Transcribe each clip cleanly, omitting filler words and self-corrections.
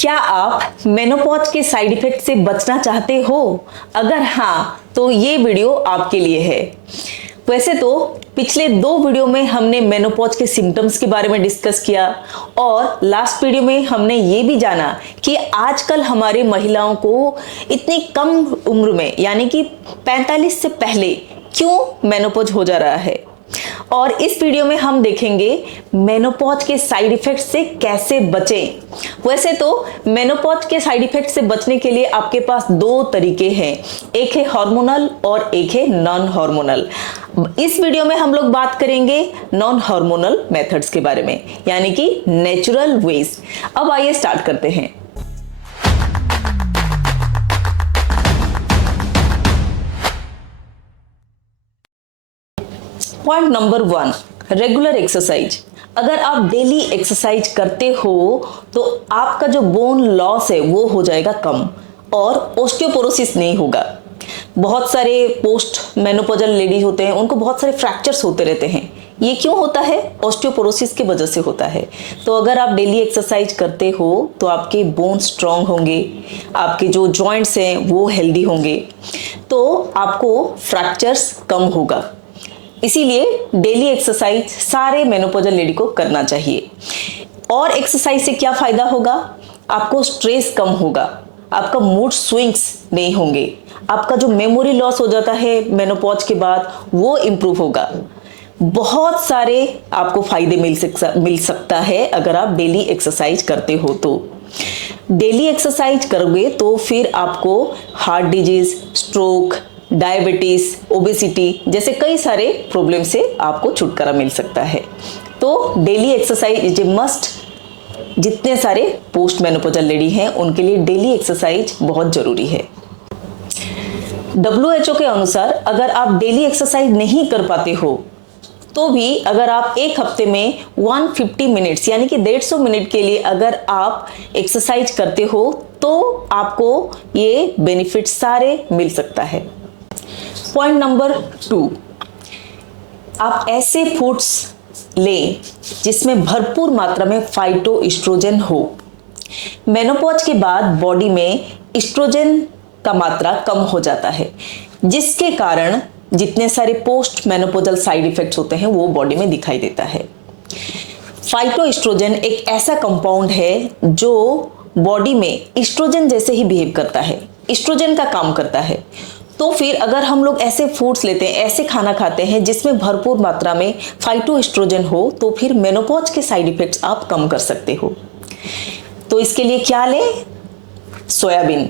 क्या आप मेनोपॉज के साइड इफेक्ट से बचना चाहते हो? अगर हाँ, तो ये वीडियो आपके लिए है। वैसे तो पिछले 2 वीडियो में हमने मेनोपॉज के सिम्टम्स के बारे में डिस्कस किया और लास्ट वीडियो में हमने ये भी जाना कि आजकल हमारी महिलाओं को इतनी कम उम्र में यानी कि 45 से पहले क्यों मेनोपॉज हो जा रहा है। और इस वीडियो में हम देखेंगे मेनोपॉज के साइड इफेक्ट से कैसे बचें। वैसे तो मेनोपॉज के साइड इफेक्ट से बचने के लिए आपके पास 2 तरीके हैं, एक है हार्मोनल और एक है नॉन हार्मोनल। इस वीडियो में हम लोग बात करेंगे नॉन हार्मोनल मेथड्स के बारे में, यानी कि नेचुरल वेज। अब आइए स्टार्ट करते हैं। Point number 1, regular exercise. अगर आप डेली एक्सरसाइज करते हो तो आपका जो बोन लॉस है वो हो जाएगा कम और ऑस्टियोपोरोसिस नहीं होगा। बहुत सारे पोस्ट मेनोपॉजल लेडीज होते हैं, उनको बहुत सारे फ्रैक्चर्स होते रहते हैं। ये क्यों होता है? ऑस्टियोपोरोसिस की वजह से होता है। तो अगर आप डेली एक्सरसाइज करते हो तो आपके बोन स्ट्रांग होंगे, आपके जो जॉइंट्स हैं वो हेल्दी होंगे, तो आपको फ्रैक्चर्स कम होगा। इसीलिए डेली एक्सरसाइज सारे मेनोपॉजल लेडी को करना चाहिए। और एक्सरसाइज से क्या फायदा होगा? आपको स्ट्रेस कम होगा, आपका मूड स्विंग्स नहीं होंगे, आपका जो मेमोरी लॉस हो जाता है मेनोपॉज के बाद वो इम्प्रूव होगा। बहुत सारे आपको फायदे मिल सकता है अगर आप डेली एक्सरसाइज करते हो तो। डेली एक्सरसाइज करोगे तो फिर आपको heart disease, stroke, diabetes, obesity जैसे कई सारे प्रॉब्लम से आपको छुटकारा मिल सकता है। तो daily exercise is a must. जितने सारे पोस्ट मेनोपॉजल लेडी हैं उनके लिए डेली एक्सरसाइज बहुत जरूरी है। WHO के अनुसार अगर आप डेली एक्सरसाइज नहीं कर पाते हो तो भी अगर आप एक हफ्ते में 150 मिनट्स यानी कि 150 मिनट के लिए अगर आप एक्सरसाइज करते हो तो आपको ये बेनिफिट सारे मिल सकता है। पॉइंट नंबर 2, आप ऐसे फूड्स लें जिसमें भरपूर मात्रा में फाइटोएस्ट्रोजन हो। मेनोपॉज के बाद बॉडी में एस्ट्रोजन का मात्रा कम हो जाता है, जिसके कारण जितने सारे पोस्ट मेनोपॉजल साइड इफेक्ट्स होते हैं वो बॉडी में दिखाई देता है। फाइटोएस्ट्रोजन एक ऐसा कंपाउंड है जो बॉडी में एस्ट्रोजन जैसे ही बिहेव करता है, एस्ट्रोजन का काम करता है। तो फिर अगर हम लोग ऐसे फूड्स लेते हैं, ऐसे खाना खाते हैं जिसमें भरपूर मात्रा में फाइटोएस्ट्रोजन हो, तो फिर मेनोपॉज के साइड इफेक्ट्स आप कम कर सकते हो। तो इसके लिए क्या लें? सोयाबीन।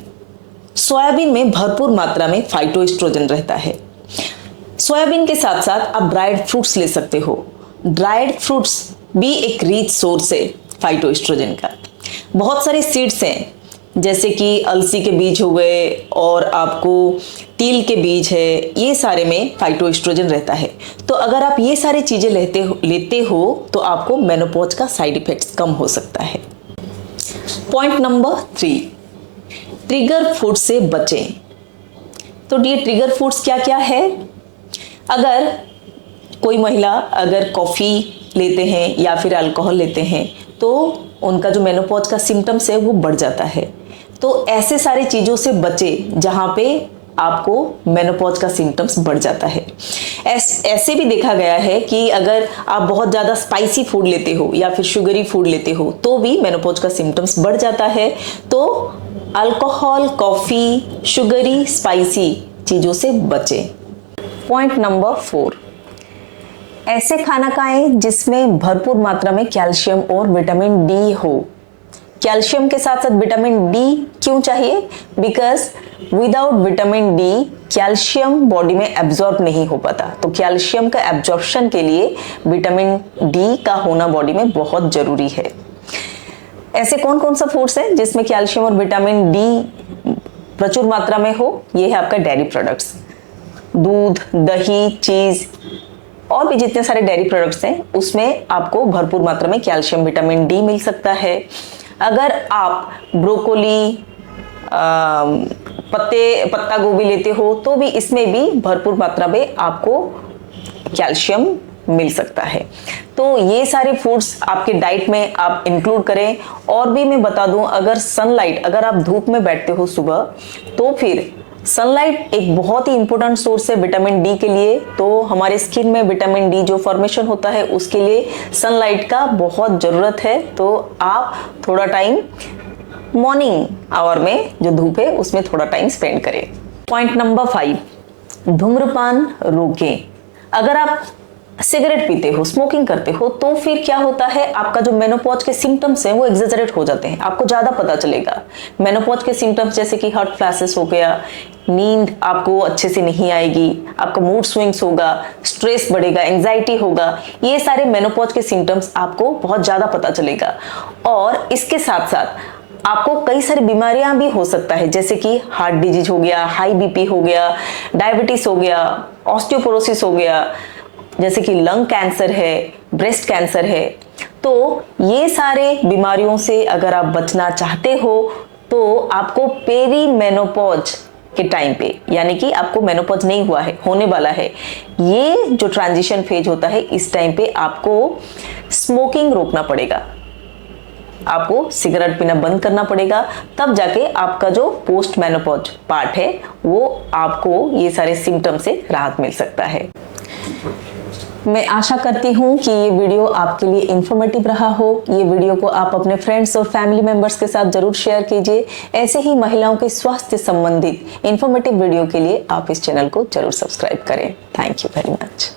सोयाबीन में भरपूर मात्रा में फाइटोएस्ट्रोजन रहता है। सोयाबीन के साथ साथ आप ड्राइड फ्रूट्स ले सकते हो। ड्राइड फ्रूट्स भी एक रिच सोर्स है फाइटोएस्ट्रोजन का। बहुत सारे सीड्स हैं जैसे कि अलसी के बीज हो गए और आपको तिल के बीज है, ये सारे में फाइटोएस्ट्रोजन रहता है। तो अगर आप ये सारी चीजें लेते हो तो आपको मेनोपॉज का साइड इफेक्ट्स कम हो सकता है। पॉइंट नंबर 3, ट्रिगर फूड से बचें। तो ये ट्रिगर फूड्स क्या क्या है? अगर कोई महिला अगर कॉफी लेते हैं या फिर अल्कोहल लेते हैं तो उनका जो मेनोपॉज का सिम्टम्स है वो बढ़ जाता है। तो ऐसे सारी चीज़ों से बचे जहाँ पे आपको मेनोपॉज का सिम्टम्स बढ़ जाता है। ऐसे भी देखा गया है कि अगर आप बहुत ज़्यादा स्पाइसी फूड लेते हो या फिर शुगरी फूड लेते हो तो भी मेनोपॉज का सिम्टम्स बढ़ जाता है। तो अल्कोहल, कॉफ़ी, शुगरी, स्पाइसी चीज़ों से बचें। पॉइंट नंबर 4, ऐसे खाना खाएं जिसमें भरपूर मात्रा में कैल्शियम और विटामिन डी हो। कैल्शियम के साथ साथ विटामिन डी क्यों चाहिए? Because without vitamin D calcium body में एब्जॉर्ब नहीं हो पाता। तो कैल्शियम का एब्जॉर्प्शन के लिए विटामिन डी का होना बॉडी में बहुत जरूरी है। ऐसे कौन कौन सा फूड्स है जिसमें कैल्शियम और विटामिन डी प्रचुर मात्रा में हो? ये है आपका डेयरी प्रोडक्ट्स, दूध, दही, चीज और भी जितने सारे डेयरी प्रोडक्ट्स हैं उसमें आपको भरपूर मात्रा में कैल्शियम, विटामिन डी मिल सकता है। अगर आप ब्रोकोली, पत्ता गोभी लेते हो तो भी इसमें भी भरपूर मात्रा में आपको कैल्शियम, मिल सकता है। तो ये सारे फूड्स आपके डाइट में आप इंक्लूड करें। और भी मैं बता दूं, अगर सनलाइट, अगर आप धूप में बैठते हो सुबह, तो फिर सनलाइट एक बहुत ही इंपॉर्टेंट सोर्स है विटामिन डी के लिए। तो हमारे स्किन में विटामिन डी जो फॉर्मेशन होता है उसके लिए सनलाइट का बहुत ज़रूरत है। तो आप थोड़ा टाइम मॉर्निंग आवर में जो धूप है उसमें थोड़ा टाइम स्पेंड करें। पॉइंट नंबर 5, धूम्रपान रोकें। अगर आप सिगरेट पीते हो, स्मोकिंग करते हो, तो फिर क्या होता है, आपका जो मेनोपॉज के सिम्टम्स हैं वो एग्जेजरेट हो जाते हैं, आपको ज़्यादा पता चलेगा। मेनोपॉज के सिम्टम्स जैसे कि हॉट फ्लैशेस हो गया, नींद आपको अच्छे से नहीं आएगी, आपका मूड स्विंग्स होगा, स्ट्रेस बढ़ेगा, एंजाइटी होगा, ये सारे मेनोपॉज के सिम्टम्स आपको बहुत ज़्यादा पता चलेगा। और इसके साथ साथ आपको कई सारी बीमारियां भी हो सकता है, जैसे कि हार्ट डिजीज हो गया, हाई बीपी हो गया, डायबिटीज हो गया, ऑस्टियोपोरोसिस हो गया, जैसे कि लंग कैंसर है, ब्रेस्ट कैंसर है। तो ये सारे बीमारियों से अगर आप बचना चाहते हो तो आपको पेरी मेनोपॉज के टाइम पे, यानी कि आपको मेनोपॉज नहीं हुआ है, होने वाला है, ये जो ट्रांजिशन फेज होता है, इस टाइम पे आपको स्मोकिंग रोकना पड़ेगा, आपको सिगरेट पीना बंद करना पड़ेगा। तब जाके आपका जो पोस्ट मेनोपॉज पार्ट है वो आपको ये सारे सिम्टम से राहत मिल सकता है। मैं आशा करती हूँ कि ये वीडियो आपके लिए इंफॉर्मेटिव रहा हो। ये वीडियो को आप अपने फ्रेंड्स और फैमिली मेंबर्स के साथ जरूर शेयर कीजिए। ऐसे ही महिलाओं के स्वास्थ्य संबंधित इंफॉर्मेटिव वीडियो के लिए आप इस चैनल को जरूर सब्सक्राइब करें। Thank you very much.